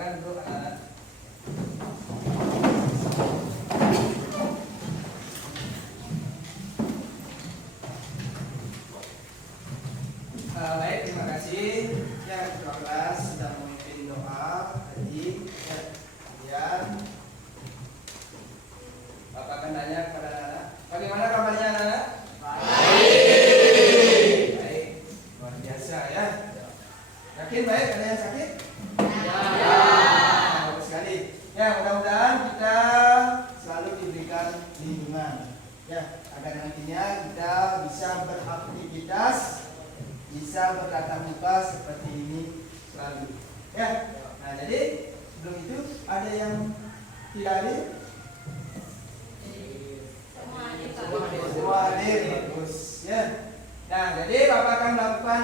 Silakan duduk anak-anak. Baik, terima kasih. Ya, ketua kelas sudah memimpin doa tadi. Ya, kemudian Bapak akan tanya kepada anak-anak, bagaimana kabarnya anak-anak? Baik, luar biasa ya. Yakin baik? Ada yang sakit? Ya. Bagus sekali. Ya, mudah-mudahan kita selalu diberikan lindungan. Ya, agar nantinya kita bisa beraktivitas, bisa bertatap muka seperti ini selalu. Ya. Nah, jadi sebelum itu ada yang tidak hadir? Semua hadir, bagus ya. Nah, jadi Bapak akan melakukan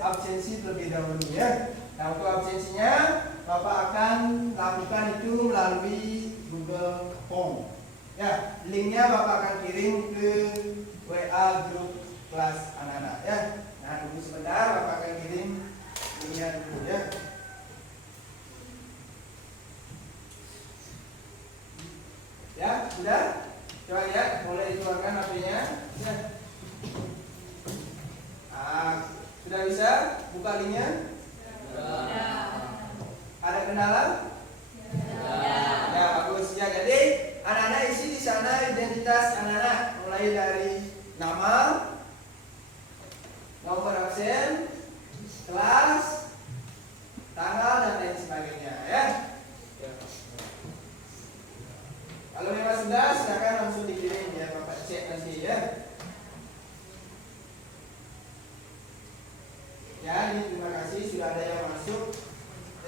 absensi terlebih dahulu ya. Nah, untuk absensinya Bapak akan lakukan itu melalui Google Form. Ya, linknya Bapak akan kirim ke WA grup kelas anak-anak ya. Nah, tunggu sebentar, Bapak akan kirim linknya dulu ya. Ya, sudah? Coba lihat, boleh dikeluarkan HP-nya. Ya. Sudah bisa buka linknya? Ada kendala? Ya, bagus ya. Jadi anak-anak isi di sana identitas anak-anak, mulai dari nama, nomor absen, kelas, tanggal dan lain sebagainya ya. Kalau memang sudah, silakan langsung dikirim ya, Bapak cek nanti ya. Ya, ini terima kasih sudah ada yang masuk.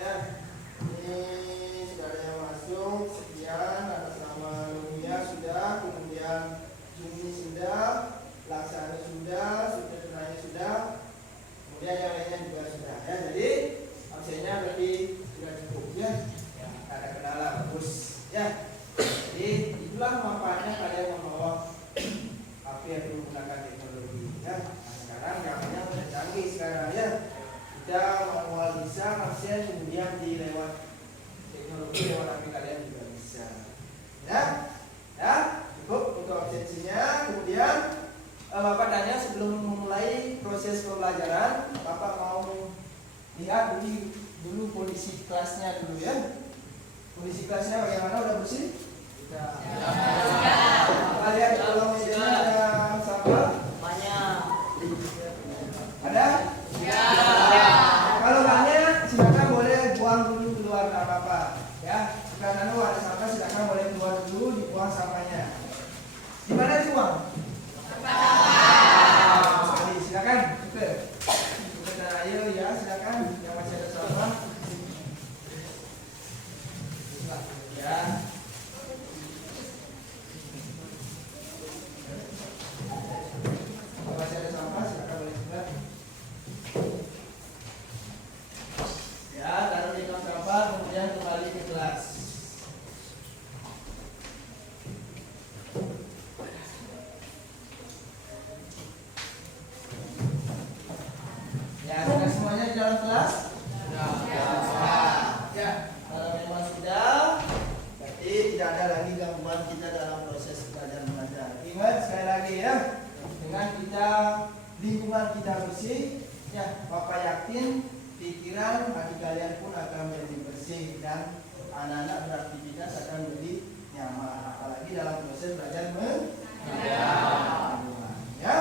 Ya, ini sudah ada yang masuk. Sekian atas nama Lumia sudah, kemudian Juni sudah, Laksana sudah, Sutetranya sudah, kemudian yang lainnya juga sudah. Ya, jadi absennya berarti sudah cukup ya. Ada kendala bagus ya. Jadi itulah manfaatnya kalian membawa HP yang menggunakan teknologi ya. Nah, sekarang zamannya sudah canggih sekarang ya. Kita manual bisa, absen kemudian di lewat teknologi lewat HP kalian juga bisa. Ya, ya cukup untuk absensinya. Kemudian Bapak tanya sebelum memulai proses pembelajaran, Bapak mau lihat dulu kondisi kelasnya dulu ya. Kondisi kelasnya bagaimana, udah bersih? Kita lihat kalau mejanya ada sampah banyak. Ada? Ya. Kalau banyak silakan boleh buang dulu keluar, nggak apa-apa. Ya, jika ada sampah silakan boleh keluar dulu, dibuang sampahnya. Di mana dibuang? Sekali, silakan. Kita ayo ya, silakan yang masih ada sampah. Ya. Masih ada sampah, silakan boleh juga. Ya, taruh di tong sampah, kemudian kembali ke kelas. Ya, sudah semuanya di dalam kelas? Ya, kalau memang sudah, berarti tidak ada lagi gangguan kita dalam proses belajar mengajar. Ingat sekali lagi ya. Dengan kita lingkungan kita bersih, ya Bapak yakin pikiran hati kalian pun akan menjadi bersih dan anak-anak beraktivitas akan lebih nyaman, apalagi dalam proses belajar mengajar. Ya,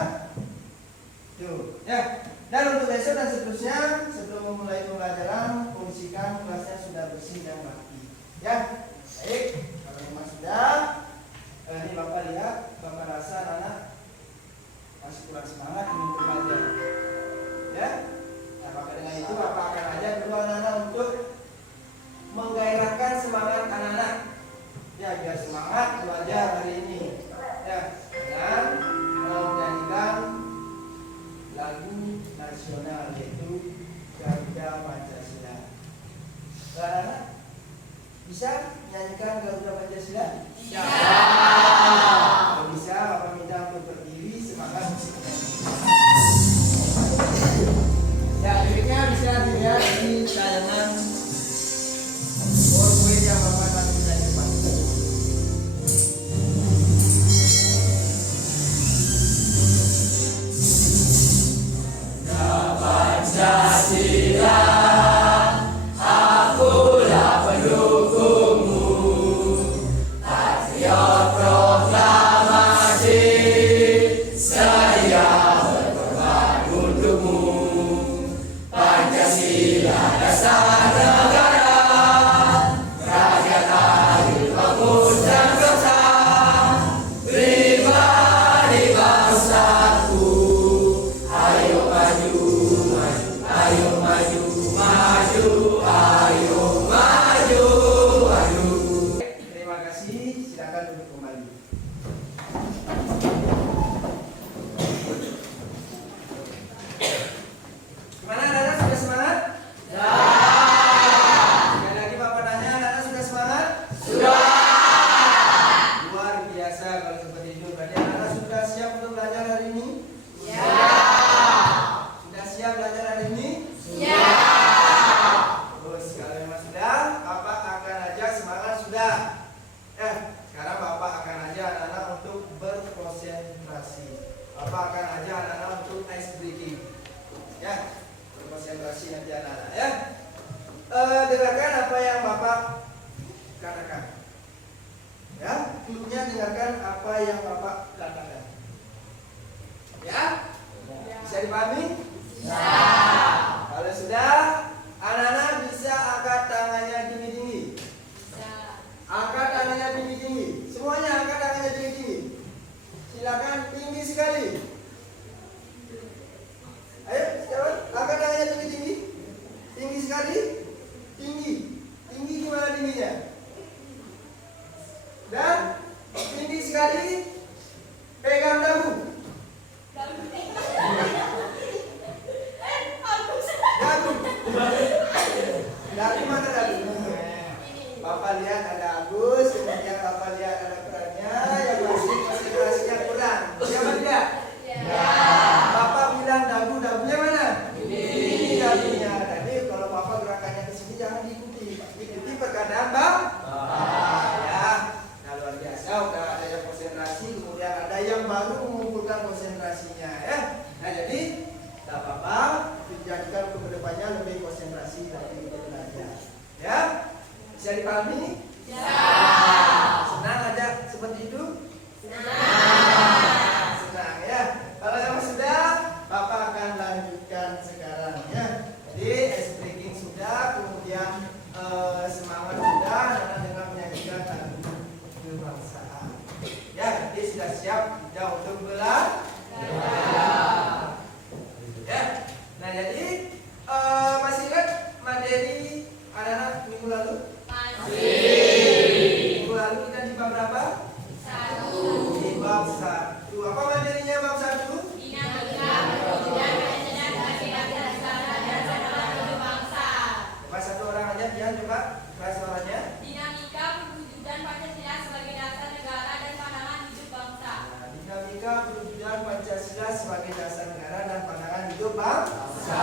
tuh ya. Dan untuk besok dan seterusnya, sebelum memulai pembelajaran, fungsikan kelasnya sudah bersih dan rapi. Ya, baik. Kalau memang sudah, ini Bapak lihat, Bapak rasa anak masih kurang semangat untuk belajar. Ya, nah maka dengan itu Bapak akan ajak dulu anak-anak untuk menggairahkan semangat anak-anak. Ya, biar semangat belajar hari ini. Ya, dan menyanyikan lagu nasional yaitu Garuda Pancasila. Anak-anak bisa nyanyikan Garuda Pancasila? Ya. Kalau bisa, Bapak minta untuk berdiri, semangat. Ya, liriknya bisa dilihat di tayangan siap belajar hari ini? Terus kalau memang sudah, Bapak akan ajak semangat sudah. Sekarang Bapak akan ajak anak-anak untuk berkonsentrasi. Bapak akan ajak anak-anak untuk ice breaking. Ya, berkonsentrasi nanti anak-anak ya. Dengarkan apa yang Bapak katakan. Ya, klubnya dengarkan apa yang Bapak katakan. Ya? Bisa dipahami? Bisa. Kalau sudah, anak-anak bisa angkat tangannya tinggi-tinggi. Angkat tangannya tinggi-tinggi. Semuanya angkat tangannya tinggi-tinggi. Silakan tinggi sekali. Ayo, siapa? Angkat tangannya tinggi-tinggi. Tinggi sekali. Tinggi. Tinggi gimana tingginya? Dan tinggi sekali. Pegang dagu. Dagu mana dagu? Bapak lihat ada Agus, kemudian Bapak lihat ada perannya yang masih konsentrasinya kurang. Siapa tidak? Ya. Bapak bilang dagunya mana? Ini dagunya. Jadi kalau Bapak gerakannya ke sini jangan diikuti. Ikuti perkataan Bang. Ya. Nah, luar biasa. Udah ada yang konsentrasi, kemudian ada yang baru mengumpulkan konsentrasinya. Ya. Nah jadi tak apa-apa, dijadikan untuk kedepannya lebih konsentrasi dari belajar. Ya. Bisa dipahami? Ya. Senang aja seperti itu? Senang ya. Kalau yang sudah, Bapak akan lanjutkan sekarang ya. Jadi ice breaking sudah, kemudian semangat sudah, dan dengan menyanyikan lagu kebangsaan. Ya, jadi sudah siap kita untuk belajar. Ya. Nah jadi masih ingat materi anak-anak minggu lalu? Minggu lalu kita di bab berapa? 1. Di bab 1. Apa materinya bab 1? Dinamika perwujudan kerajinan dan bangsa. Coba satu orang aja, Dian coba keras suaranya. Dinamika perwujudan Pancasila sebagai dasar negara dan pandangan hidup bangsa. Nah, dinamika perwujudan Pancasila sebagai dasar negara dan pandangan hidup bangsa.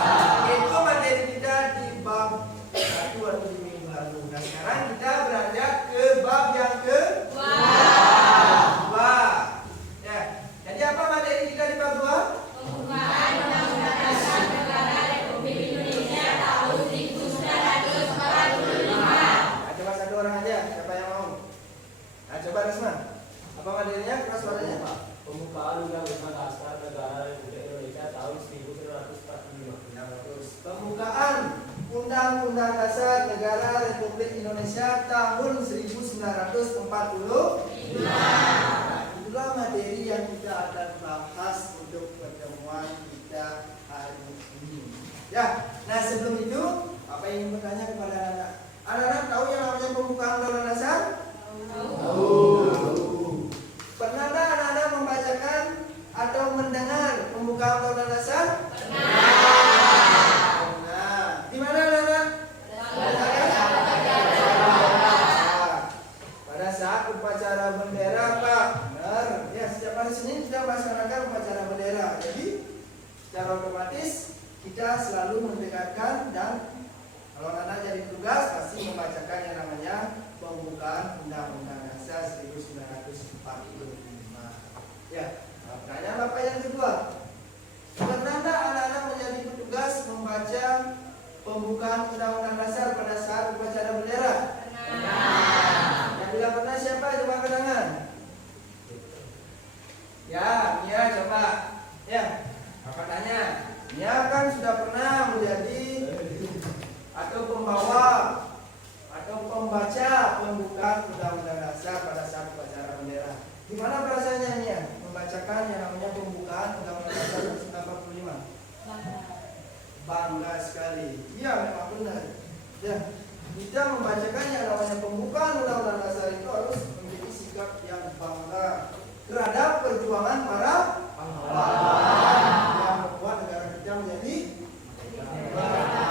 Itu materi kita di bab 1 atau di minggu lalu. Nah sekarang kita beranjak ke bab yang kedua. Ya. Jadi apa materi kita di bab 2? Pembukaan Undang-Undang Dasar Negara Republik Indonesia tahun 1945. Nah, coba satu orang aja, siapa yang mau? Nah coba Risman. Apa materinya? Keras suaranya Pak. Pembukaan Undang-Undang Dasar Negara Republik Indonesia tahun 1945. Nah, bagus. Pembukaan Undang-Undang Dasar Negara Republik Indonesia tahun 1945. Nah, itulah materi yang kita akan bahas untuk pertemuan kita hari ini. Ya, nah sebelum itu, apa yang ingin bertanya kepada anak-anak? Anak-anak tahu yang namanya pembukaan Undang-Undang Dasar? Tahu. Pernah nggak anak-anak membacakan atau mendengar pembukaan Undang-Undang Dasar? Pernah. Di mana anak-anak? Pada saat upacara bendera, Pak. Benar. Ya, setiap hari Senin kita melaksanakan upacara bendera. Jadi, secara otomatis kita selalu mendekatkan dan kalau anak-anak jadi tugas pasti membacakan yang namanya pembukaan Undang-Undang Dasar 1945. Ya, pertanyaan Bapak yang kedua. Pernah enggak anak-anak menjadi petugas membaca pembukaan Undang-Undang Dasar pada saat upacara bendera? Pernah. Yang bilang pernah siapa? Coba angkat tangan. Ya, Mia coba. Ya, apa tanya? Mia kan sudah pernah menjadi atau pembawa atau pembaca pembukaan Undang-Undang Dasar pada saat upacara bendera. Gimana perasaannya Mia membacakan yang namanya pembukaan Undang-Undang Dasar 1945? Bangga sekali. Iya, memang benar. Ya, kita membacakan yang namanya pembukaan Undang-Undang Dasar itu harus memiliki sikap yang bangga terhadap perjuangan para pahlawan yang membuat negara kita menjadi merdeka.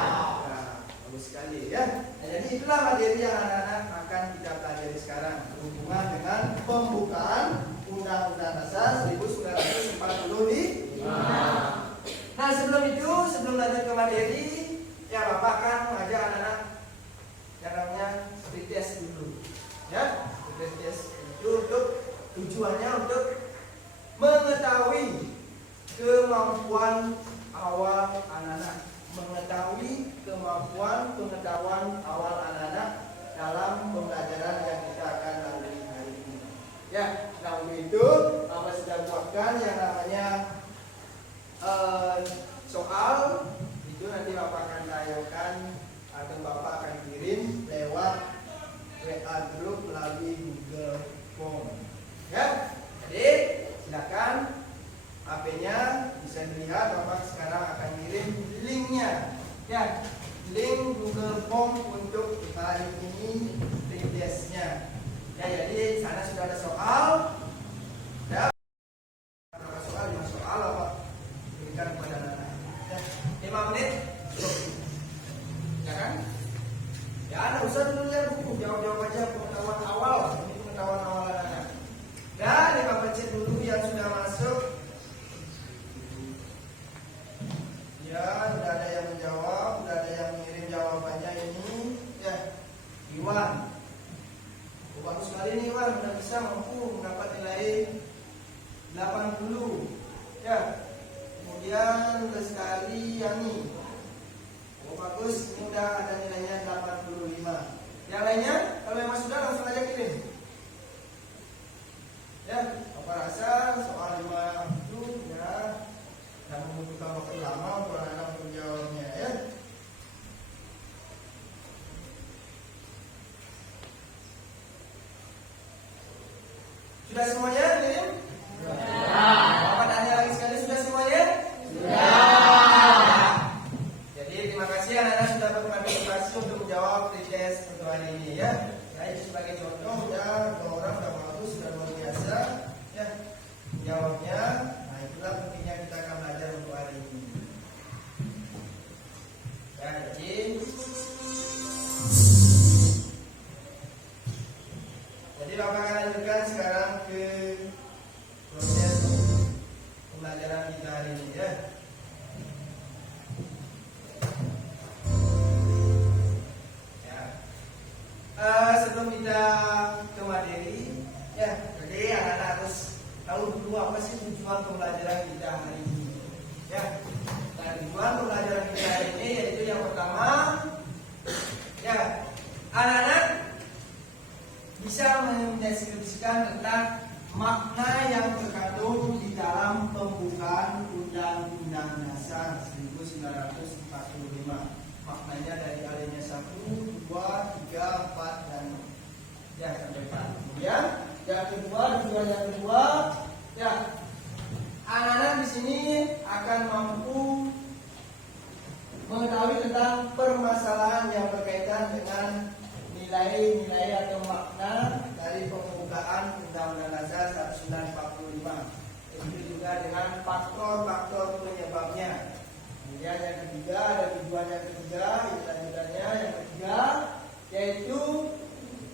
Bagus sekali ya. Nah, jadi itulah materi yang anak-anak akan kita pelajari sekarang berhubungan dengan pembukaan Undang-Undang Dasar 1945. Nah sebelum itu, sebelum materi, ya Bapak akan mengajak anak-anak yang namanya speed test dulu. Ya, speed test itu untuk tujuannya untuk mengetahui kemampuan awal anak-anak, mengetahui kemampuan pengetahuan awal anak-anak dalam pembelajaran yang kita akan lalui hari ini. Ya, nah untuk itu Bapak sudah buatkan yang namanya soal itu nanti Bapak akan tayangkan atau Bapak akan kirim lewat WA grup melalui Google Form. Ya, jadi silakan HP-nya bisa dilihat. Bapak sekarang akan kirim linknya. Ya, link Google Form untuk hari ini testnya. Ya, jadi sana sudah ada soal. Ya, ada soal 5 soal Bapak berikan kepada anak-anak. Ya, 5 menit. Ya kan? Ya, ada usah dulu lihat buku, jawab-jawab aja pengetahuan awal. Ini pengetahuan awal anak-anak. Dan Bapak cek dulu yang sudah masuk. Ya, sudah ada yang menjawab, sudah ada yang mengirim jawabannya ini. Ya, Iwan. Oh, bagus sekali nih Iwan, sudah bisa mampu mendapat nilai 80. Ya. Kemudian Lestari Yani. Oh, bagus, ini udah ada nilainya 85. Yang lainnya, kalau memang sudah langsung aja kirim. Ya, apa rasa soal 5 itu ya yang membutuhkan waktu lama untuk anak menjawabnya ya. Sudah semuanya kirim? Sudah. Bapak tanya lagi sekali, sudah semuanya? Sudah. Jadi terima kasih anak-anak sudah berpartisipasi untuk menjawab tes untuk hari ini ya. Saya sebagai contoh ya, orang sudah bagus, sudah luar biasa ya jawabnya. Nah itulah pentingnya kita akan belajar untuk hari ini. Ya, jadi Bapak akan lanjutkan sekarang ke proses pembelajaran kita hari ini ya. Sebelum kita ke materi, ya, jadi anak-anak harus tahu dulu apa sih tujuan pembelajaran kita hari ini. Ya, dan tujuan pembelajaran kita hari ini yaitu yang pertama, ya, anak-anak bisa mendeskripsikan tentang makna yang terkandung di dalam pembukaan Undang-Undang Dasar 1945. Maknanya dari alineya 1, 2, 3, 4 dan ya sampai 4. Kemudian yang kedua, tujuan yang kedua, ya anak-anak di sini akan mampu mengetahui tentang permasalahan yang berkaitan dengan nilai-nilai atau makna dari pembukaan Undang-Undang Dasar 1945. Itu juga dengan faktor-faktor penyebabnya. Kemudian yang ketiga, ada tujuan yang ketiga, lanjutannya yang ketiga, yaitu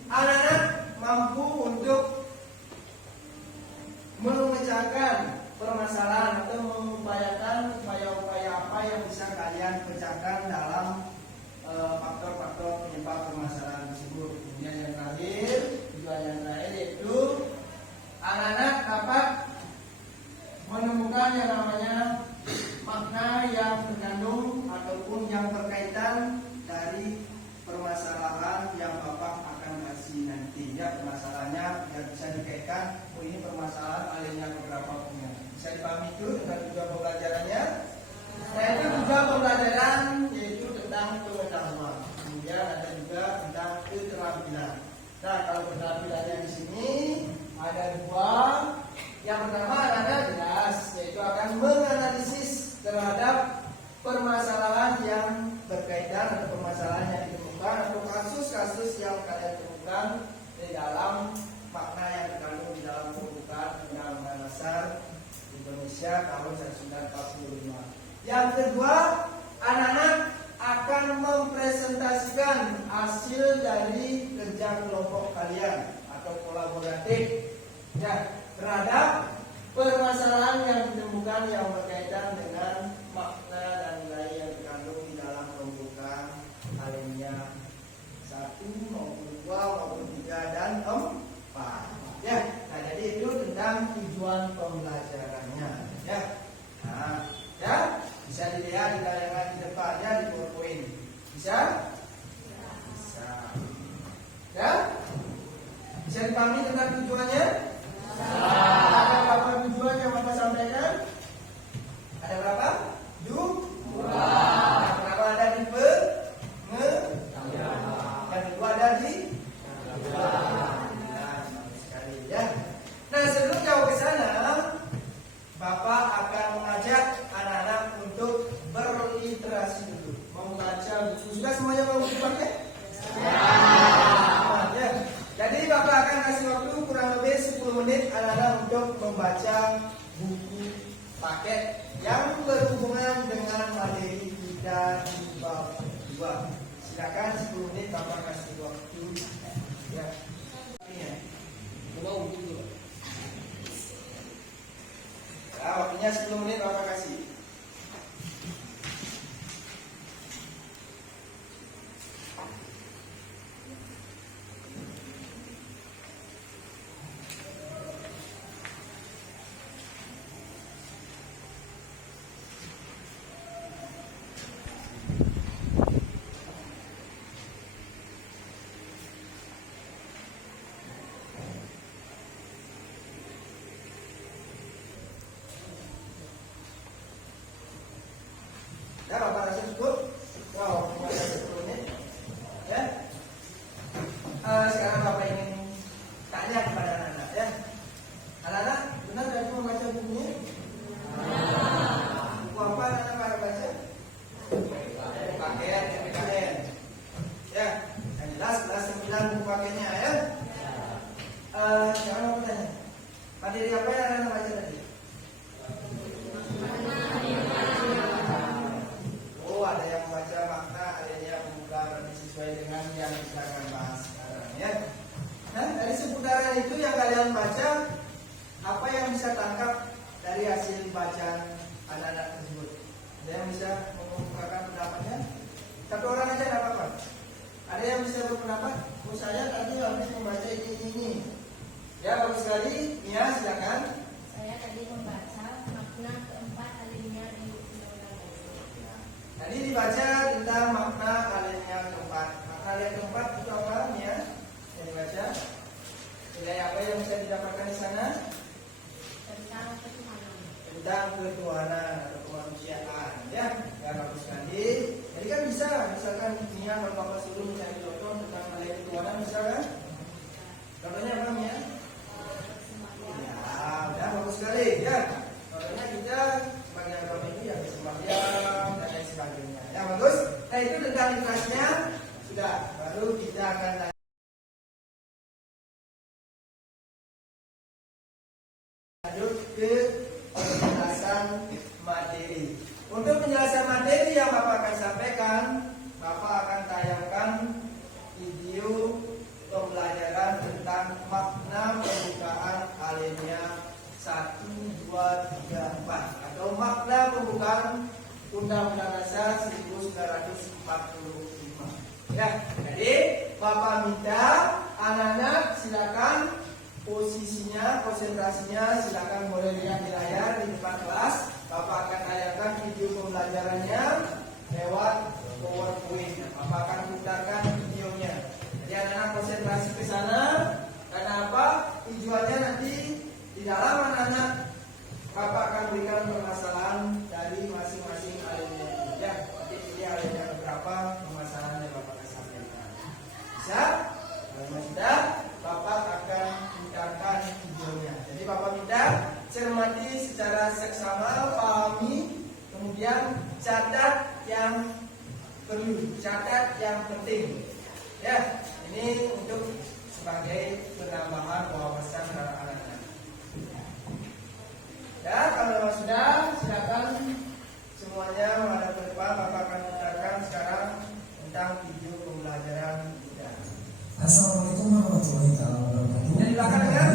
anak-anak mampu untuk memecahkan permasalahan atau mengupayakan upaya-upaya apa yang bisa kalian pecahkan dalam faktor-faktor penyebab permasalahan tersebut. Kemudian yang terakhir, tujuan yang terakhir yaitu anak-anak dapat menemukan yang namanya makna yang terkandung ataupun yang berkaitan dari permasalahan yang Bapak akan kasih nanti. Ya, permasalahannya yang bisa dikaitkan. Oh, ini permasalahan alinya beberapa punya. Bisa dipahami itu dengan tujuan pembelajarannya. Nah, itu tujuan pembelajaran yaitu tentang pengetahuan. Kemudian ada juga tentang keterampilan. Nah, kalau keterampilannya di sini ada dua. Yang pertama ada jelas, yaitu akan menganalisis terhadap permasalahan yang berkaitan atau permasalahan yang ditemukan atau kasus-kasus yang kalian temukan di dalam makna yang terkandung di dalam pembukaan Undang-Undang Dasar Indonesia tahun 1945. Yang kedua, anak-anak akan mempresentasikan hasil dari kerja kelompok kalian atau kolaboratif ya terhadap permasalahan yang ditemukan yang berkaitan dengan makna dan nilai yang terkandung di ada di bab 2. Silakan 10 menit Bapak kasih waktu. Ya. Waktunya. Ya, waktunya 10 menit Bapak kasih. Ya, Bapak rasa cukup? Wow, Bapak rasa 10 menit. Ya. Sekarang Bapak ingin tanya kepada anak-anak ya. Anak-anak, benar tadi membaca bukunya? Buku apa anak-anak pada baca? Pakaian, PKN. Ya, yang jelas kelas 9 buku pakaiannya ya. Sekarang Bapak tanya. Materi apa yang anak-anak baca tadi? Ada yang membaca makna, ada yang membuka berarti sesuai dengan yang kita akan bahas sekarang ya. Nah, dari seputaran itu yang kalian baca, apa yang bisa tangkap dari hasil bacaan anak-anak tersebut? Ada yang bisa mengemukakan pendapatnya? Satu orang aja tidak apa-apa. Ada yang bisa berpendapat? Oh, saya tadi habis membaca ini. Ya, bagus sekali. Mia, silakan. Saya tadi membaca makna keempat alinea di undang-undang. Tadi dibaca tentang makna alinea keempat. Makna alinea keempat itu apa, Mia? Yang dibaca. Nilai apa yang bisa didapatkan di sana? Tentang ketuhanan. Tentang ketuhanan atau kemanusiaan. Ya, bagus sekali. Jadi kan bisa, misalkan Mia kalau Bapak suruh mencari contoh tentang nilai ketuhanan, bisa kan? Contohnya apa, Mia? Ya, udah bagus sekali. Ya, contohnya kita sebagai agama itu ya sembahyang dan lain sebagainya. Ya, bagus. Nah, itu tentang literasinya sudah. Baru kita akan lanjut ke penjelasan materi. Untuk penjelasan materi yang Bapak akan sampaikan, Bapak akan tayangkan video pembelajaran tentang makna pembukaan alinea 1, 2, 3, 4 atau makna pembukaan Undang-Undang Dasar 1945. Ya, jadi Bapak minta anak-anak silakan posisinya, konsentrasinya silakan boleh lihat di layar di depan kelas. Bapak akan tayangkan video pembelajarannya lewat PowerPoint. Bapak akan putarkan videonya. Jadi anak-anak konsentrasi ke sana. Karena apa? Tujuannya nanti di dalam anak-anak Bapak akan berikan permasalahan dari masing-masing alinea. Ya, nanti pilih alinea beberapa permasalahan yang Bapak akan sampaikan. Bisa? Kalau sudah, Bapak akan putarkan videonya. Jadi Bapak minta cermati secara seksama, pahami, kemudian catat yang perlu, catat yang penting. Ya, ini untuk sebagai penambahan wawasan para anak-anak. Ya, kalau sudah, silakan semuanya menghadap ke depan. Bapak akan putarkan sekarang tentang video pembelajaran kita. Assalamualaikum warahmatullahi wabarakatuh. Jadi silakan ya.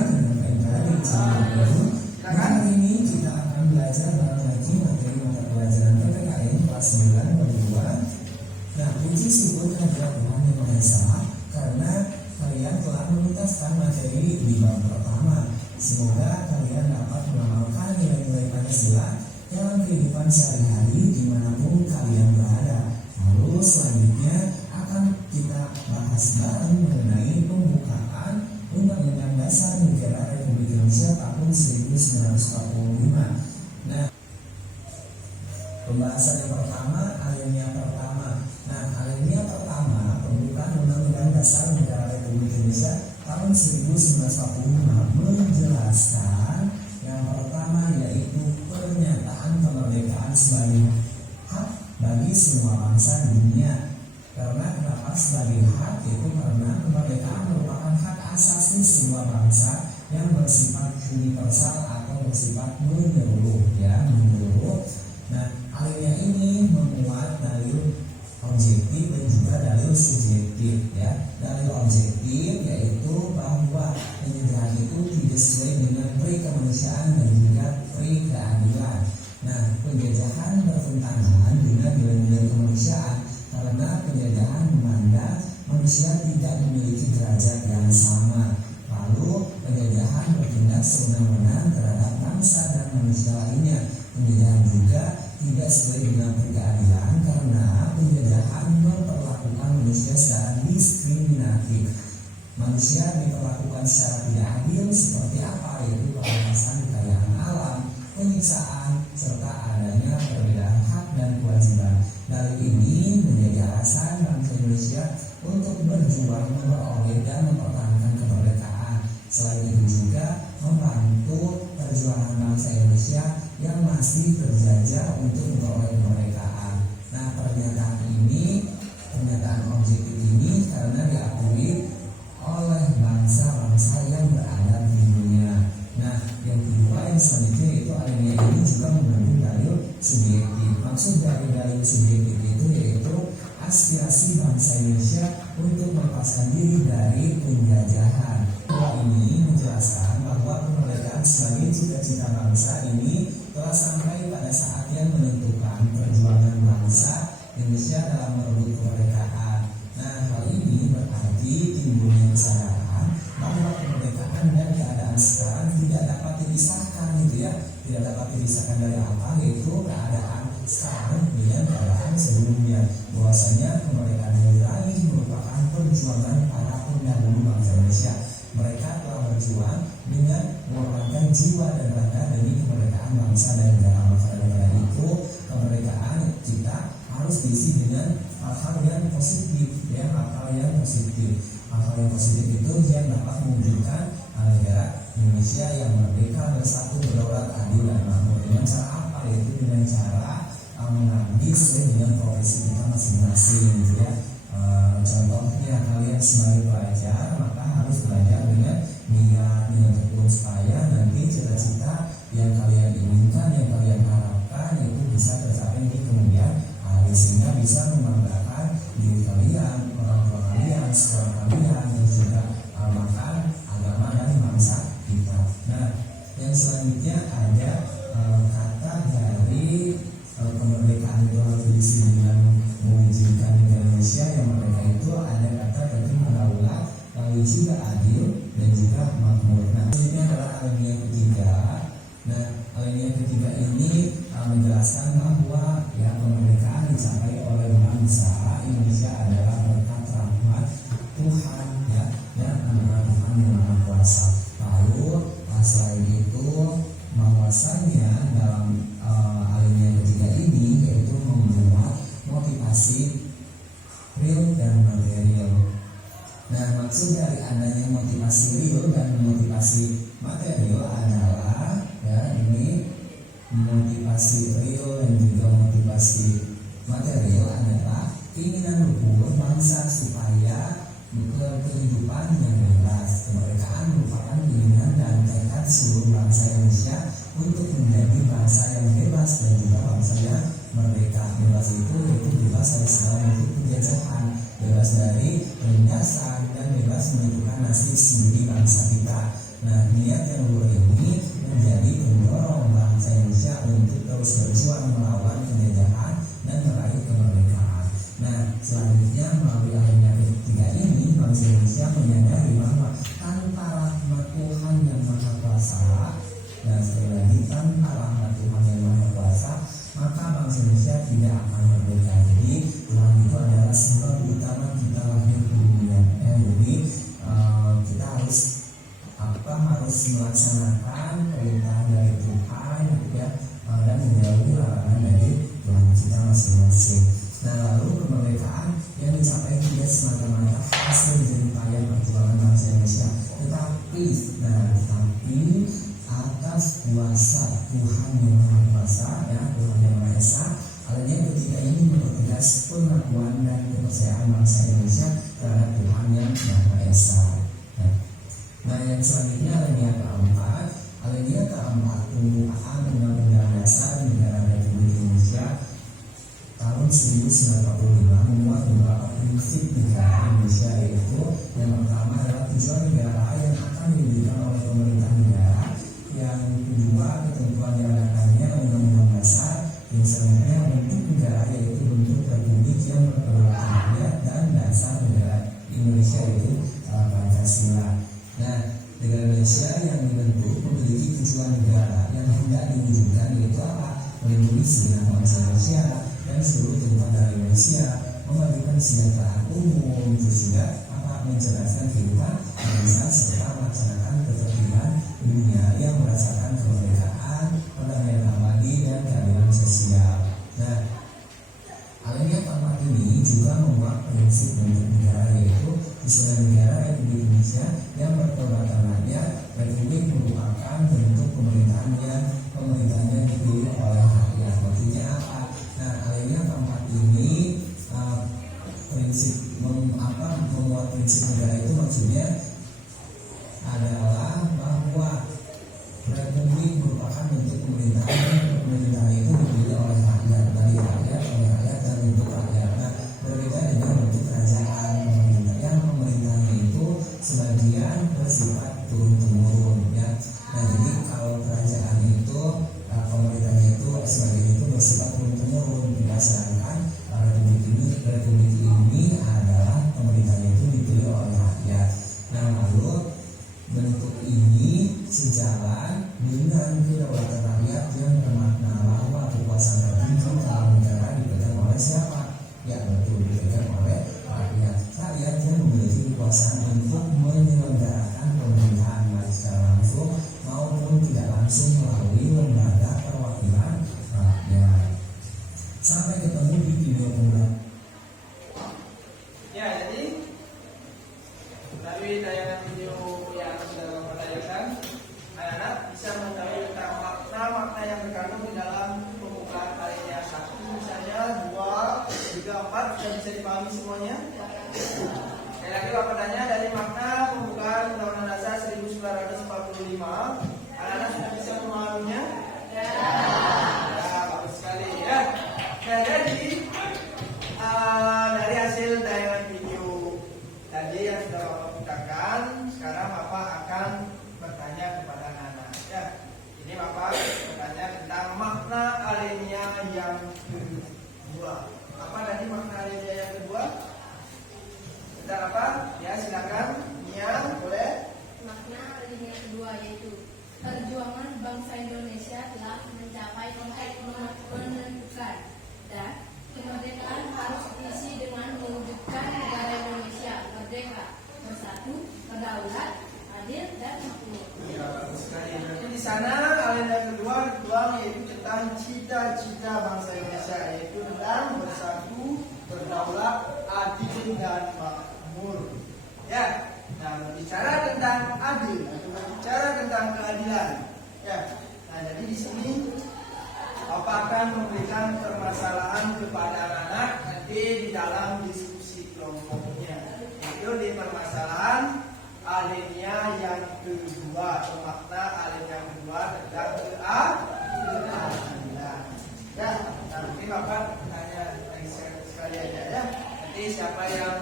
Hari ini kita akan belajar bareng lagi materi mata pelajaran PPKN kelas 9 bab 2. Nah, puji syukur kehadirat Tuhan Yang Maha Esa karena kalian telah menuntaskan materi di bab pertama. Semoga kalian dapat mengamalkan nilai-nilai Pancasila dalam kehidupan sehari-hari dimanapun kalian berada. Lalu selanjutnya akan kita bahas bareng mengenai pembukaan Undang-Undang Dasar Negara Republik Indonesia tahun 1945. Nah, pembahasan yang pertama, alinea pertama. Nah, alinea pertama pembukaan Undang-Undang Dasar Negara Republik Indonesia tahun 1945 menjelaskan yang pertama yaitu pernyataan kemerdekaan sebagai hak bagi semua bangsa dunia. Karena kenapa sebagai hak? Yaitu karena kemerdekaan merupakan hak asasi semua bangsa yang bersifat universal atau bersifat menyeluruh, ya, menyeluruh. Nah, alinea ini memuat dalil objektif dan juga dalil subjektif ya. Dalil objektif yaitu bahwa penyedaran itu tidak sesuai dengan pri kemanusiaan dan juga pri keadilan. Nah, penjajahan bertentangan dengan nilai-nilai kemanusiaan karena penjajahan memandang manusia tidak memiliki derajat yang sama. Lalu penjajahan bertindak sewenang-wenang terhadap bangsa dan manusia lainnya. Penjajahan juga tidak sesuai dengan keadilan karena penjajahan memperlakukan manusia secara diskriminatif. Manusia diperlakukan secara tidak adil seperti apa? Yaitu perampasan kekayaan alam, penyiksaan, serta adanya perbedaan hak dan kewajiban. Dari ini menjadi alasan bangsa Indonesia untuk berjuang memperoleh dan mempertahankan kemerdekaan. Selain itu juga membantu perjuangan bangsa Indonesia yang masih terjajah untuk memperoleh kemerdekaan. Nah, pernyataan objektif ini karena diakui oleh bangsa-bangsa yang berada di dunia. Nah, yang kedua yang selanjutnya yaitu alinea ini juga mengandung dalil subjektif. Maksud dari dalil subjektif itu yaitu aspirasi bangsa Indonesia untuk melepaskan diri dari penjajahan. Bahwa ini menjelaskan bahwa kemerdekaan sebagai cita-cita bangsa ini telah sampai pada saat yang menentukan perjuangan bangsa Indonesia dalam merebut kemerdekaan. Nah, hal ini berarti timbulnya kesadaran bahwa kemerdekaan dan keadaan sekarang tidak dapat dipisahkan gitu ya. Tidak dapat dipisahkan dari apa? Yaitu keadaan sekarang dengan keadaan sebelumnya. Bahwasanya kemerdekaan yang diraih merupakan perjuangan para pendahulu bangsa Indonesia. Mereka telah berjuang dengan mengorbankan jiwa dan raga demi kemerdekaan bangsa dan negara. Maka dengan itu kemerdekaan kita harus diisi dengan hal-hal yang positif ya, hal-hal yang positif. Hal-hal yang positif itu yang dapat mewujudkan negara Indonesia yang merdeka, bersatu, berdaulat, adil dan makmur. Dengan cara apa? Yaitu dengan cara mengabdi sesuai dengan profesi kita masing-masing gitu ya. Contohnya kalian sebagai pelajar maka harus belajar dengan niat, dengan tekun supaya nanti cita-cita yang kalian inginkan, yang kalian harapkan itu bisa tercapai di kemudian hari, sehingga bisa membanggakan diri kalian, orang tua kalian, sekolah kalian, dan juga makan agama dan bangsa kita. Nah, yang selanjutnya ada kata dari kemerdekaan itu harus diisi dengan mewujudkan negara Indonesia yang merdeka itu ada kata penting berdaulat, lalu juga adil dan juga makmur. Nah, ini adalah alinea ketiga. Nah, alinea ketiga ini menjelaskan bahwa ya kemerdekaan dicapai oleh bangsa Indonesia adalah berkat rahmat Tuhan ya, dan anugerah Tuhan yang Maha Kuasa. Lalu selain itu bahwasanya dalam alinea ketiga ini yaitu membuat motivasi real dan material. Nah, maksud dari adanya motivasi real dan motivasi material adalah ya ini motivasi real dan juga motivasi material adalah keinginan luhur bangsa supaya kehidupan yang bebas. Kemerdekaan merupakan keinginan dan tekad seluruh bangsa Indonesia untuk menjadi bangsa yang bebas dan juga bangsa yang merdeka. Bebas itu yaitu bebas dari segala bentuk penjajahan, bebas dari penindasan, dan bebas menentukan nasib sendiri bangsa kita. Nah, niat yang luhur ini menjadi pendorong bangsa Indonesia untuk terus berjuang melawan penjajahan dan meraih kemerdekaan. Nah, selanjutnya melalui alinea ketiga ini bangsa Indonesia menyadari bahwa tanpa rahmat Tuhan yang Maha Kuasa, dan sekali lagi tanpa rahmat Tuhan yang Maha Kuasa, maka bangsa Indonesia tidak akan merdeka. Jadi Tuhan itu adalah sebab utama kita lahir di dunia. Jadi kita harus melaksanakan perintah dari Tuhan ya, dan menjauhi larangan dari Tuhan kita masing-masing. Nah, lalu kemerdekaan yang dicapai tidak semata-mata hasil dari payah perjuangan bangsa Indonesia, tetapi atas kuasa Tuhan yang Maha Kuasa ya, Tuhan yang Maha Esa. Alinea ketiga ini mempertegas pengakuan dan kepercayaan bangsa Indonesia terhadap Tuhan yang Maha Esa. Nah, yang selanjutnya alinea keempat pembukaan Undang-Undang Dasar Negara Republik Indonesia Indonesia tahun 1945 memuat beberapa prinsip negara Indonesia, yaitu yang pertama adalah tujuan negara yang akan diberikan oleh pemerintah negara, yang kedua ketentuan diadakannya undang-undang dasar, yang selanjutnya bentuk negara yaitu bentuk republik yang berkedaulatan rakyat, dan dasar negara Indonesia yaitu Pancasila. Nah, negara Indonesia yang dibentuk memiliki tujuan negara yang hendak diwujudkan, yaitu apa? Melindungi segenap bangsa Indonesia dan seluruh tumpah darah Indonesia, memberikan kesejahteraan umum, juga apa? Mencerdaskan kehidupan bangsa serta melaksanakan ketertiban dunia yang merasakan kemerdekaan, perdamaian abadi, dan keadilan sosial. Nah, adanya format ini juga memuat prinsip bentuk negara, yaitu tujuan negara Republik Indonesia yang berkedaulatan rakyat. Republik merupakan bentuk pemerintahannya dipilih oleh rakyat. Maksudnya apa? Nah, adanya format ini prinsip memuat prinsip negara itu maksudnya adalah bahwa Republik merupakan bentuk pemerintahan dan pemerintahan itu dipilih oleh rakyat, dari rakyat, oleh rakyat, dan untuk rakyat. Nah, berbeda dengan bentuk kerajaan pemerintah yang pemerintahnya itu sebagian bersifat turun-temurun, ya. Nah, jadi kalau kerajaan itu pemerintahnya itu sebagian itu bersifat turun-temurun, tidak, sedangkan Republik ini adalah pemerintahnya itu dipilih oleh rakyat. Nah, lalu bentuk ini sejalan dengan kedaulatan rakyat yang bermakna bahwa kekuasaan tertinggi dalam negara dipegang oleh siapa? Ya, betul, dipegang oleh rakyat. Rakyat yang memiliki kekuasaan untuk menyelenggarakan pemerintahan baik secara langsung maupun tidak langsung melalui lembaga perwakilan rakyat. Sampai ketemu di video kemudian. Ya, jadi dari tayangan video yang sudah Bapak tayangkan, anak-anak bisa mengetahui tentang makna-makna yang terkandung di dalam pembukaan alinea 1, misalnya 2, 3, 4, sudah bisa dipahami semuanya. Sekali lagi Bapak tanya, dari makna pembukaan Undang-Undang Dasar 1945, anak-anak sudah bisa memahaminya? Ya, bagus sekali ya. Nah, jadi dari hasil tayangan video tadi yang sudah Bapak putarkan, sekarang Bapak akan bertanya kepada anak-anak. Ya, ini Bapak bertanya tentang makna alinea yang kedua. Apa tadi makna alinea yang kedua? Tentang apa? Ya, silakan. Nia, boleh? Makna alinea kedua yaitu perjuangan bangsa Indonesia telah mencapai titik menentukan, dan kemerdekaan harus diisi dengan mewujudkan negara Indonesia merdeka, bersatu, berdaulat, adil, dan makmur. Ya, bagus sekali. Berarti di sana alinea kedua dituang yaitu tentang cita-cita bangsa Indonesia, yaitu tentang bersatu, berdaulat, adil, dan makmur. Ya. Nah, berbicara tentang adil atau berbicara tentang keadilan. Ya. Nah, jadi di sini Bapak akan memberikan permasalahan kepada anak-anak nanti di dalam diskusi kelompoknya. Itu di permasalahan alinea yang kedua, atau makna alinea kedua tentang keadilan. Ya, nanti Bapak tanya lagi sekali aja ya. Nanti siapa yang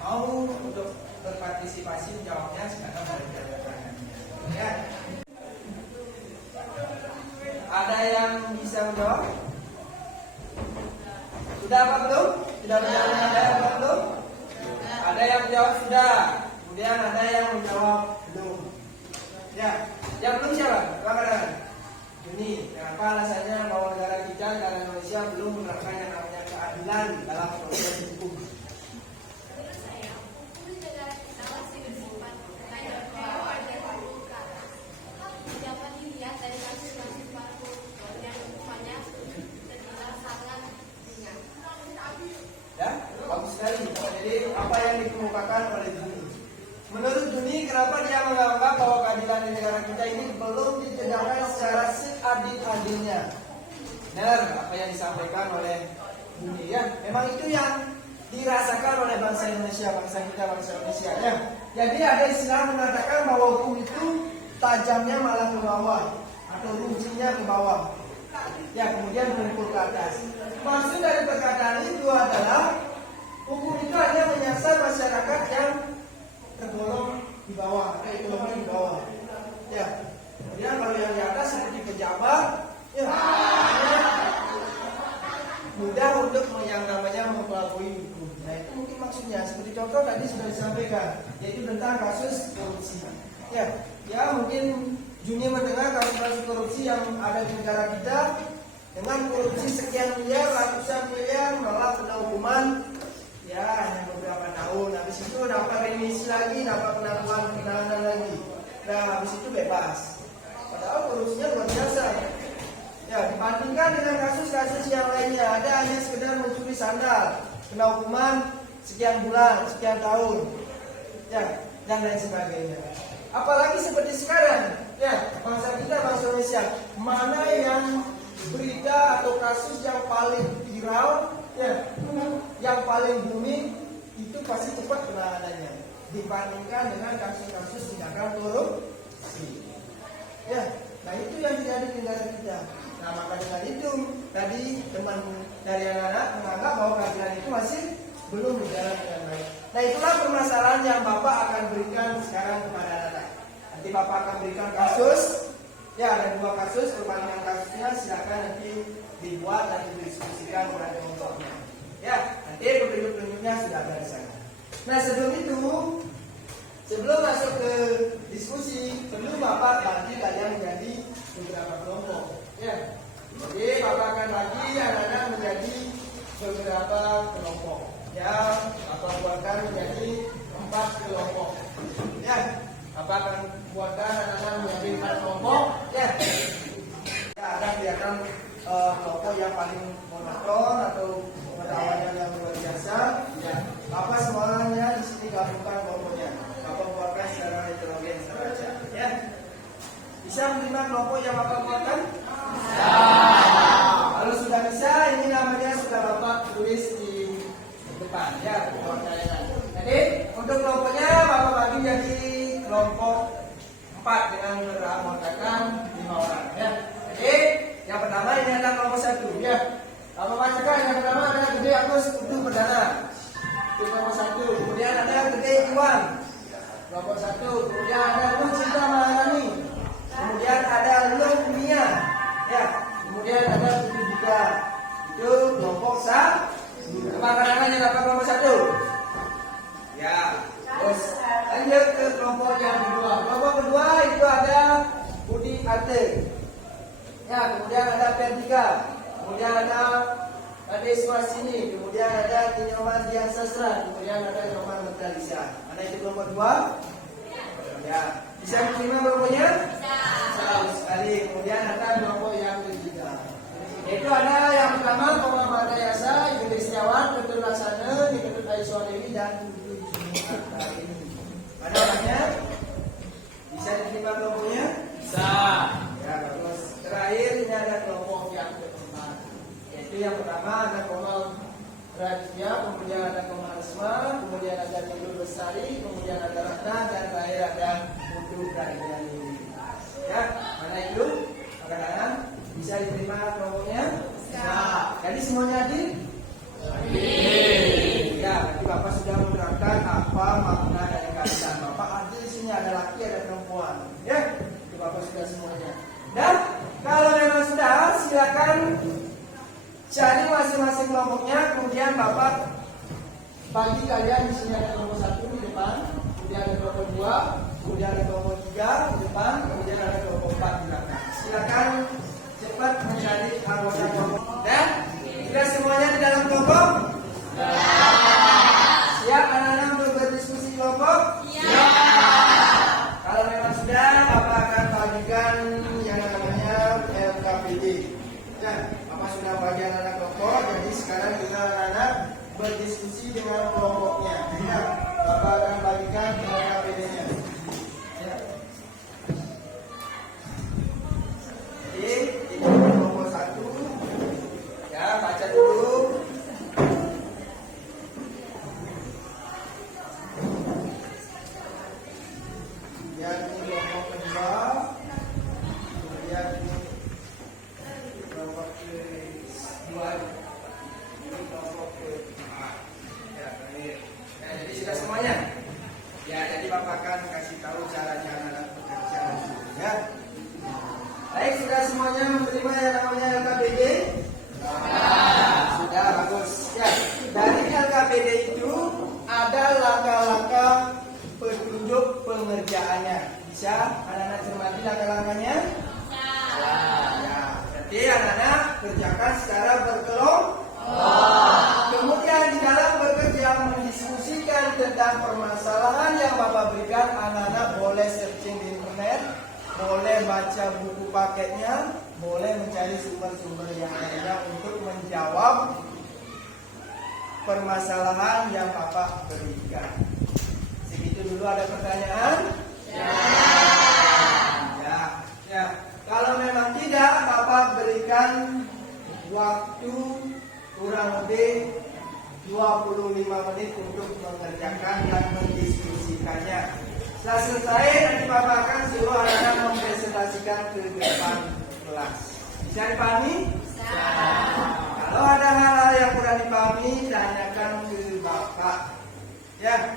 mau untuk berpartisipasi menjawabnya sekarang boleh jawab tangannya. Ya. Ada yang bisa menjawab? Sudah apa belum? Sudah menjawab? Ada yang belum? Ada yang menjawab sudah. Kemudian ada yang menjawab belum. Ya, yang belum siapa? Bagaimana? Ini kenapa alasannya bahwa negara kita, negara Indonesia belum menerapkan yang namanya keadilan dalam proses hukum? Ya, bagus sekali. Jadi apa yang dikemukakan oleh Juni? Menurut Juni, kenapa dia menganggap bahwa keadilan di negara kita ini belum ditegakkan secara seadil-adilnya? Benar apa yang disampaikan oleh Juni ya? Memang itu yang dirasakan oleh bangsa Indonesia, bangsa kita, bangsa Indonesia ya. Jadi ada istilah mengatakan bahwa hukum itu tajamnya malah ke bawah atau runcinya ke bawah. Ya, kemudian mengumpul ke atas. Maksud dari perkataan itu adalah hukum itu hanya menyasar masyarakat yang tergolong di bawah, atau ekonomi di bawah. Ya, kemudian kalau yang di atas seperti pejabat, ya, mudah untuk yang namanya mempelajari hukum. Nah, itu mungkin maksudnya. Seperti contoh tadi sudah disampaikan, yaitu tentang kasus korupsi. Ya, mungkin Juni mendengar kasus korupsi yang ada di negara kita. Dengan korupsi sekian miliar, ratusan miliar, malah kena hukuman ya hanya beberapa tahun. Habis itu dapat remisi lagi, dapat penahanan lagi. Nah, habis itu bebas. Padahal korupsinya luar biasa. Ya, dibandingkan dengan kasus-kasus yang lainnya, ada hanya sekedar mencuri sandal, kena hukuman sekian bulan, sekian tahun, ya, dan lain sebagainya. Apalagi seperti sekarang, ya, bangsa kita, bangsa Indonesia, mana yang berita atau kasus yang paling viral, ya, yang paling booming, itu pasti cepat penanganannya dibandingkan dengan kasus-kasus tindakan korupsi. Ya, nah itu yang terjadi di negara kita. Nah, maka dengan itu tadi teman dari anak-anak menganggap bahwa keadilan itu masih belum berjalan dengan baik. Nah, itulah permasalahan yang Bapak akan berikan sekarang kepada anak-anak. Nanti Bapak akan berikan kasus. Ya, ada 2 kasus, perbandingan kasusnya silakan nanti dibuat dan didiskusikan oleh kelompoknya. Ya, nanti petunjuk-petunjuknya sudah ada di sana. Nah, sebelum masuk ke diskusi, perlu Bapak bagi kalian menjadi beberapa kelompok. Ya, jadi Bapak akan bagi anak-anak menjadi beberapa kelompok. Ya, Bapak buatkan menjadi 4 kelompok. Ya, Bapak akan buatkan anak-anak menjadi 4 kelompok. Ya, ada kelihatan kelompok yang paling monoton atau pengetahuannya yang luar biasa. Ya, Bapak semuanya di sini gabungkan kelompoknya. Bapak buatkan secara heterogen saja. Ya, bisa menerima kelompok yang Bapak buatkan? Ya. Kalau sudah bisa, ini namanya sudah Bapak tulis di depan. Ya, jadi untuk kelompoknya Bapak bagi jadi kelompok 4 dengan mengatakan 5 orang. Ya. Jadi yang pertama ini adalah kelompok 1. Ya. Bapak bacakan yang pertama adalah Gede Agus Kudu Perdana. Itu kelompok 1. Kemudian ada Gede Iwan. Kelompok 1. Kemudian ada Lu Cinta Maharani. Kemudian ada Lu Mia. Ya. Kemudian ada Kudu Buka. Itu kelompok 1. Makanan yang dapat kelompok 1. Ya. Terus lanjut ke kelompok yang kedua. Kelompok kedua itu ada Budi Ate. Ya, kemudian ada Pertika. Kemudian ada Ade Suasini. Kemudian ada Tinyoman Dian Sastra. Kemudian ada Nyoman Metalisa. Mana itu kelompok 2? Ya. Bisa menerima kelompoknya? Bisa. Sekali. Kemudian ada kelompok yang ketiga. Yaitu ada yang pertama Muhammad Yasa, Ibu Setiawan, Dr. Laksana, Dr. Aisyah dan ada orangnya? Bisa diterima kelompoknya? Bisa. Ya, bagus. Terakhir ini ada kelompok yang keempat. Yaitu yang pertama ada Komal Raditya, kemudian ada Komal Resma, kemudian ada Nurul Bestari, kemudian ada Ratna, dan terakhir ada Putu Raditya. Ya, mana itu? Makanan bisa diterima kelompoknya? Bisa. Jadi semuanya adil? Ya, nanti Bapak sudah menerangkan apa makna dari kata Bapak. Adil di sini ada laki, ada perempuan. Ya, itu Bapak sudah semuanya. Dan kalau memang sudah, silakan cari masing-masing kelompoknya. Kemudian Bapak bagi kalian di sini ada kelompok 1 di depan, kemudian ada kelompok 2, kemudian ada kelompok 3 di depan, kemudian ada kelompok 4 di belakang. Silakan cepat mencari anggota kelompok. Dan sudah semuanya di dalam kelompok? Siap anak-anak untuk berdiskusi kelompok? Iya. Kalau memang sudah, Bapak akan bagikan yang namanya LKPD. Ya, Bapak sudah bagi anak-anak kelompok, jadi sekarang tinggal anak-anak berdiskusi dengan kelompoknya. Ya, Bapak akan bagikan LKPD-nya. Ya. Jadi, ini kelompok 1. Ya, baca dulu. Kemudian ini kelompok kedua. Kemudian ini kelompok Dari LKPD itu ada langkah-langkah petunjuk pengerjaannya. Bisa anak-anak cermati langkah-langkahnya? Ya, berarti anak-anak kerjakan secara berkelompok. Kemudian di dalam bekerja mendiskusikan tentang permasalahan yang Bapak berikan, anak-anak boleh searching di internet, boleh baca buku paketnya, boleh mencari sumber-sumber yang lainnya untuk menjawab permasalahan yang Bapak berikan. Segitu dulu, ada pertanyaan? Ya. Kalau memang tidak, Bapak berikan waktu kurang lebih 25 menit untuk mengerjakan dan mendiskusikannya. Setelah selesai, nanti Bapak akan suruh anak-anak mempresentasikan ke depan kelas. Bisa dipahami? Kalau ada hal-hal yang kurang dipahami, tanyakan ke Bapak. Ya,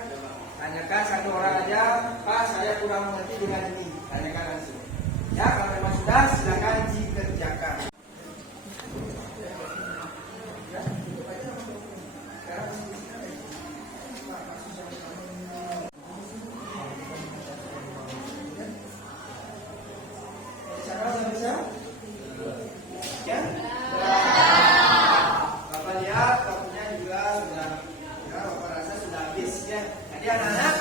tanyakan satu orang aja, Pak saya kurang mengerti dengan ini. Tanyakan langsung. Ya, kalau memang sudah, silakan dikerjakan. Ya? Bapak lihat waktunya juga sudah, ya, Bapak rasa sudah habis ya. Jadi anak-anak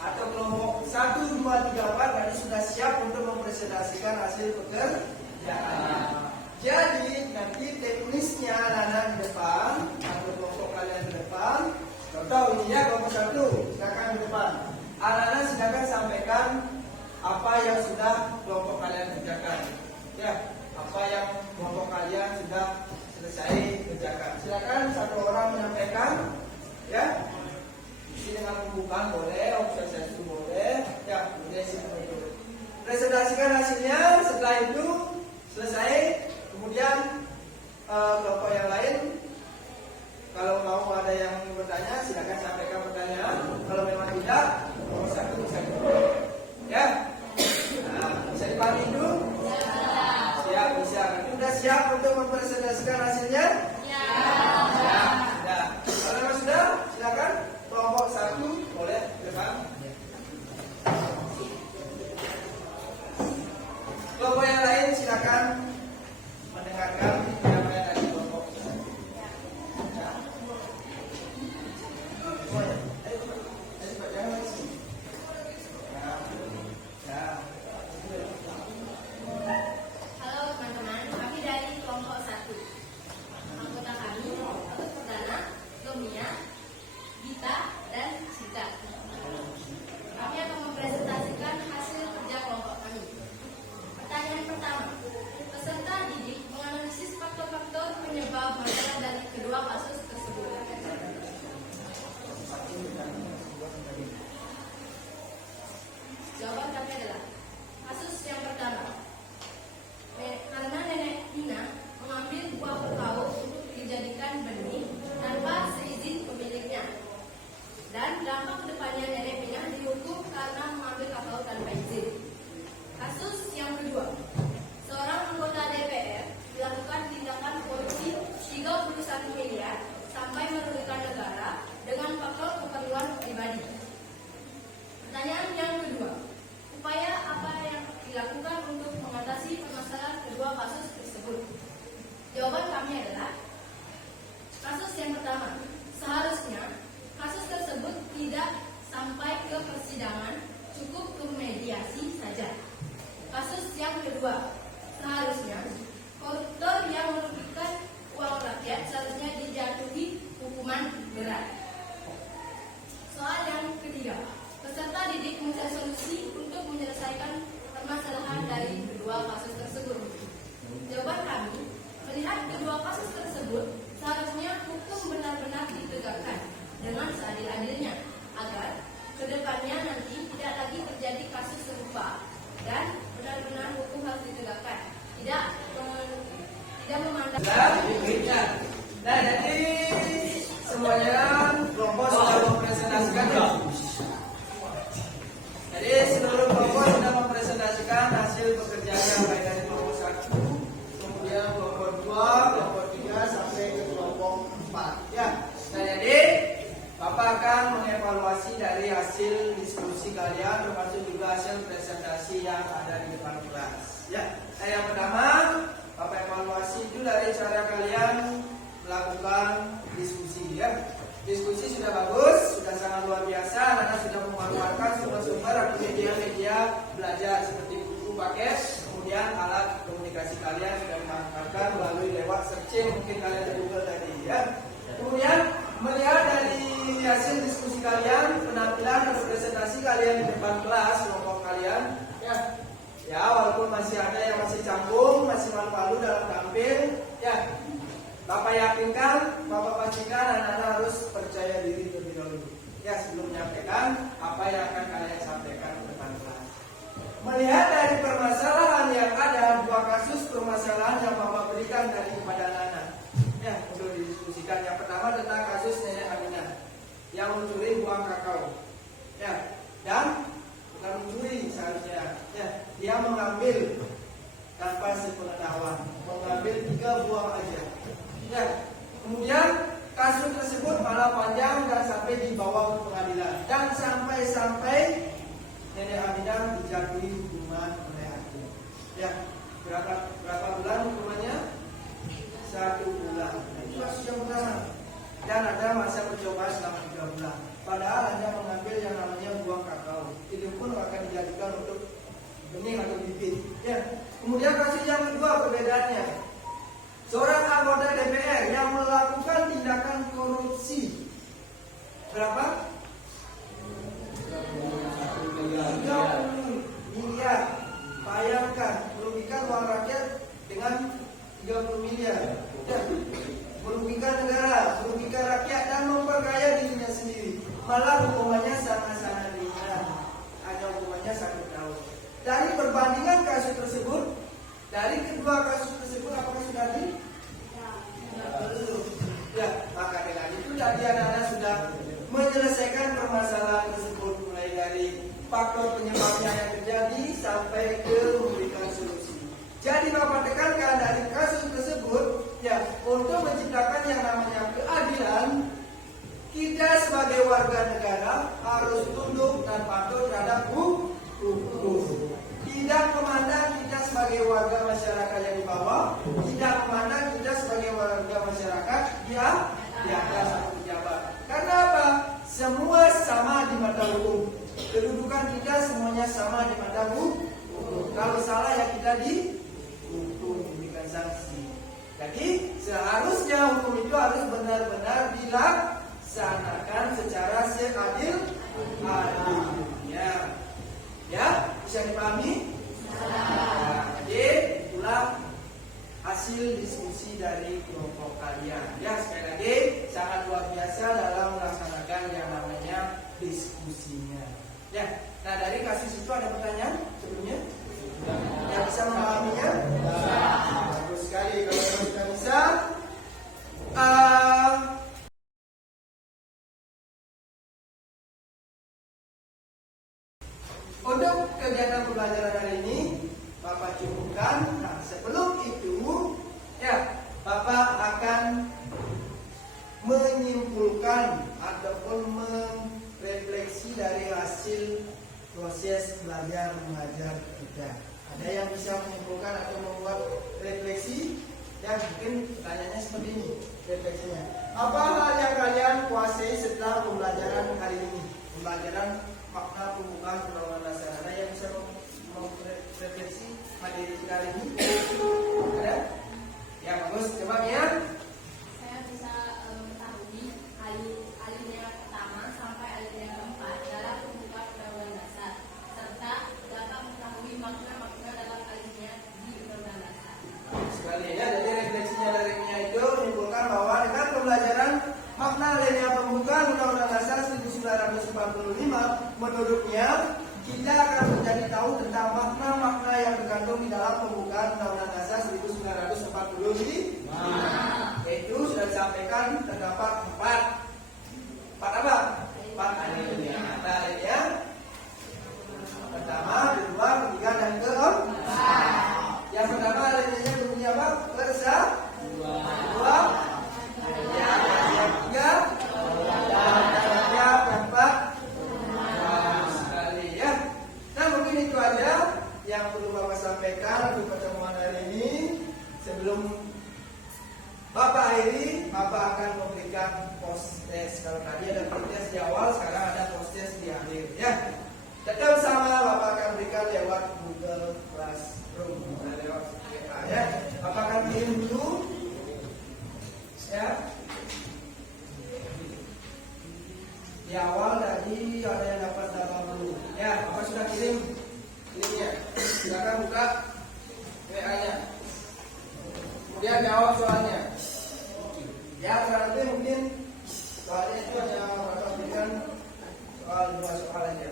atau kelompok 1, 2, 3, 4 tadi sudah siap untuk mempresentasikan hasil pekerjaan. Jadi nanti teknisnya anak-anak di depan atau kelompok kalian di depan. Contoh ini ya kelompok 1, silakan di depan. Anak-anak silakan sampaikan apa yang sudah kelompok kalian kerjakan. Ya, apa yang kelompok kalian sudah selesai kerjakan. Silakan satu orang menyampaikan, ya. Ini dengan pembukaan boleh, observasi boleh, ya, boleh seperti itu. Presentasikan hasilnya. Setelah itu selesai, kemudian kelompok yang lain, kalau mau ada yang bertanya, silakan sampaikan pertanyaan. Kalau memang tidak, kelompok 1 bisa ditutup. Ya, nah, bisa dipahami itu? Siap, bisa. Sudah siap untuk mempresentasikan hasilnya? Ya. Sudah. Kalau memang sudah, silakan kelompok 1 boleh depan. Kelompok yang lain silakan mendengarkan apa yang tadi kelompok. Ya. Semuanya. Ayo, jangan lagi. Ya. Halo teman-teman, kami dari kelompok 1. Anggota kami untuk perdana, Domia, Gita, dan Sita. Kami akan mempresentasikan hasil kerja kelompok kami. Pertanyaan pertama, peserta didik menganalisis faktor-faktor penyebab masalah dari kedua kasus tersebut. Jawaban kami adalah kasus yang pertama. Karena nenek Tina mengambil buah kakao untuk dijadikan benih tanpa seizin pemiliknya. Dan dampak kedepannya nenek Tina dihukum karena mengambil kakao tanpa izin. Kasus yang kedua. Seorang anggota DPR melakukan tindakan korupsi 31 miliar sampai merugikan negara dengan faktor keperluan pribadi. Pertanyaan yang kedua. Upaya apa yang dilakukan untuk mengatasi permasalahan kedua kasus tersebut? Jawaban kami adalah kasus yang pertama. Seharusnya kasus tersebut tidak sampai ke persidangan, cukup ke mediasi saja. Kasus yang kedua. Seharusnya koruptor yang merugikan uang rakyat seharusnya dijatuhi hukuman berat. Soal yang ketiga. Peserta didik mencari solusi untuk menyelesaikan permasalahan dari kedua kasus tersebut. Jawaban kami, melihat kedua kasus tersebut seharusnya hukum benar-benar ditegakkan dengan seadil-adilnya agar kedepannya nanti tidak lagi terjadi kasus serupa dan benar-benar hukum harus ditegakkan, tidak memandang. Nah, jadi semuanya kelompok sudah mempresentasikan. Jadi seluruh kelompok sudah mempresentasikan hasil pekerjaannya baik dari kelompok 1, kemudian kelompok 2, kelompok 3 sampai ke kelompok 4. Ya, dari evaluasi dari hasil diskusi kalian, termasuk juga hasil presentasi yang ada di depan kelas. Ya, yang pertama, Bapak evaluasi itu dari cara kalian melakukan diskusi. Ya, diskusi sudah bagus, sudah sangat luar biasa. Anak sudah memanfaatkan sumber-sumber atau media-media belajar seperti buku paket, kemudian alat komunikasi kalian sudah dimanfaatkan melalui lewat searching, mungkin kalian di Google tadi. Ya, kemudian melihat dari hasil diskusi kalian, penampilan atau presentasi kalian di depan kelas, kelompok kalian, ya walaupun masih ada yang masih canggung, masih malu-malu dalam tampil, ya Bapak yakinkan, Bapak pastikan anak-anak harus percaya diri terlebih dahulu. Ya, sebelum menyampaikan apa yang akan kalian sampaikan di depan kelas. Melihat dari permasalahan yang ada, dua kasus permasalahan yang Bapak berikan dari kepada anak-anak. Ya, untuk didiskusikan. Yang pertama tentang kasus Nenek Aminah yang mencuri buah kakao. Ya, dan bukan mencuri seharusnya. Ya, dia mengambil tanpa sepengetahuan, mengambil 3 buah aja. Ya, kemudian kasus tersebut malah panjang dan sampai dibawa ke pengadilan dan sampai Nenek Aminah dijatuhi hukuman oleh hakim. Ya, berapa bulan hukumannya? 1 bulan. Itu kasus yang pertama. Dan ada masa percobaan selama 3 bulan. Padahal hanya mengambil yang namanya buah kakao. Itu pun akan dijadikan untuk benih atau bibit. Ya. Kemudian kasus yang kedua perbedaannya. Seorang anggota DPR yang melakukan tindakan korupsi. Berapa? 30 miliar. Bayangkan merugikan uang rakyat dengan 30 miliar. Ya. Merugikan negara, merugikan rakyat dan memperkaya dirinya sendiri. Malah hukumannya sangat-sangat ringan. Hanya hukumannya 1 tahun. Dari perbandingan kasus tersebut, dari kedua kasus tersebut apakah sudah di? Belum. Ya, maka dengan itu tadi anak-anak sudah menyelesaikan permasalahan tersebut mulai dari faktor penyebabnya yang terjadi sampai ke memberikan solusi. Jadi Bapak tekankan dari kasus tersebut, ya, untuk menciptakan yang namanya keadilan, kita sebagai warga negara harus tunduk dan patuh terhadap hukum. Tidak memandang kita sebagai warga masyarakat yang di bawah, tidak memandang kita sebagai warga masyarakat di atas atau pejabat. Karena apa? Semua sama di mata hukum. Kedudukan kita semuanya sama di mata hukum. Kalau salah ya kita dihukum, diberikan sanksi. Jadi seharusnya hukum itu harus benar-benar dilaksanakan secara seadil-adilnya. Ya, bisa dipahami? Jadi itulah hasil diskusi dari kelompok kalian. Ya, sekali lagi sangat luar biasa dalam melaksanakan yang namanya diskusinya. Ya, nah dari kasus itu ada pertanyaan sebelumnya? Yang bisa memahaminya? Bagus sekali kalau kita bisa. Untuk kegiatan pembelajaran hari ini Bapak cukupkan. Nah, sebelum itu ya Bapak akan menyimpulkan ataupun merefleksi dari hasil proses belajar mengajar kita. Ada yang bisa menyimpulkan atau membuat refleksi? Ya, mungkin pertanyaannya seperti ini refleksinya. Apa hal yang kalian kuasai setelah pembelajaran hari ini? Pembelajaran makna pembukaan Undang-Undang Dasar. Ada yang bisa merefleksi materi kita hari ini? Ada? Ya, bagus. Coba ya. Saya bisa mengetahui alinea pertama sampai alinea keempat dalam pembukaan Undang-Undang Dasar, serta dapat mengetahui makna-makna dalam alinea di Undang-Undang Dasar. Sekali ya, jadi refleksinya dari ini itu menyimpulkan bahwa dengan pembelajaran makna alinea pembukaan Undang-Undang Dasar 1945, menurutnya kita akan menjadi tahu tentang makna-makna yang terkandung di dalam pembukaan Undang-Undang Dasar 1945. Itu sudah disampaikan terdapat 4 apa? 4 alinea. Ada alinea pertama, kedua, ketiga, dan keempat. Yang pertama alinea berbunyi apa? Kedua, yang ketiga, yang keempat Di awal tadi ada yang dapat 80. Ya, Bapak sudah kirim linknya. Silakan buka WA-nya. Kemudian jawab soalnya. Ya, berarti mungkin soalnya itu hanya Bapak berikan soal 2 soal aja.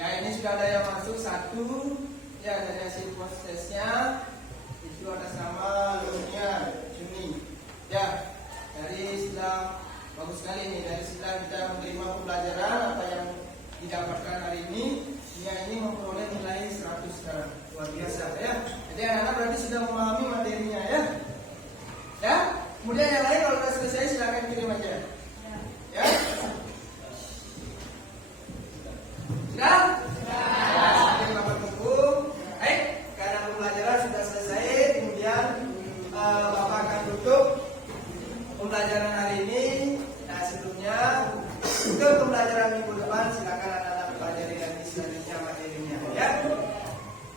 Ya, ini sudah ada yang masuk 1. Ya, dari hasil prosesnya itu atas nama Lunia Juni. Ya, dari setelah bagus sekali nih, dari setelah kita menerima pembelajaran apa yang didapatkan hari ini, dia ini memperoleh nilai 100 sekarang. Luar biasa ya. Jadi anak-anak berarti sudah memahami materinya ya. Ya, kemudian yang lain kalau sudah selesai silakan kirim aja. Ya. Sudah? Oke, Bapak tunggu. Baik, karena pembelajaran sudah selesai, kemudian Bapak akan tutup pembelajaran hari ini. Nah, sebelumnya untuk pembelajaran minggu depan silakan anak-anak pelajari lagi selanjutnya materinya. Ya.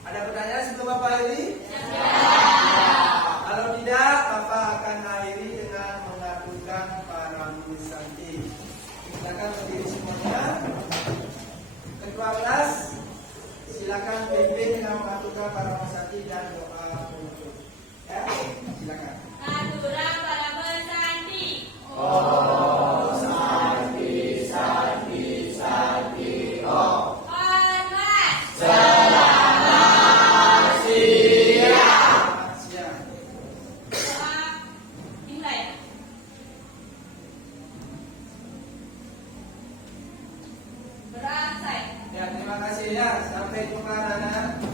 Ada pertanyaan sebelum Bapak akhiri? Ya. Kalau tidak, Bapak akan akhiri dengan melakukan Paramusanti. Silakan berdiri semuanya. Ketua kelas, silakan pimpin dengan melakukan Paramusanti dan doa penutup. Ya, silakan. Aturan para pesanti. Oh, santi, santi, santi, oh. Hormat. Selamat siang. Siang. Doa dimulai. Beransai. Ya, terima kasih ya. Sampai jumpa anak-anak.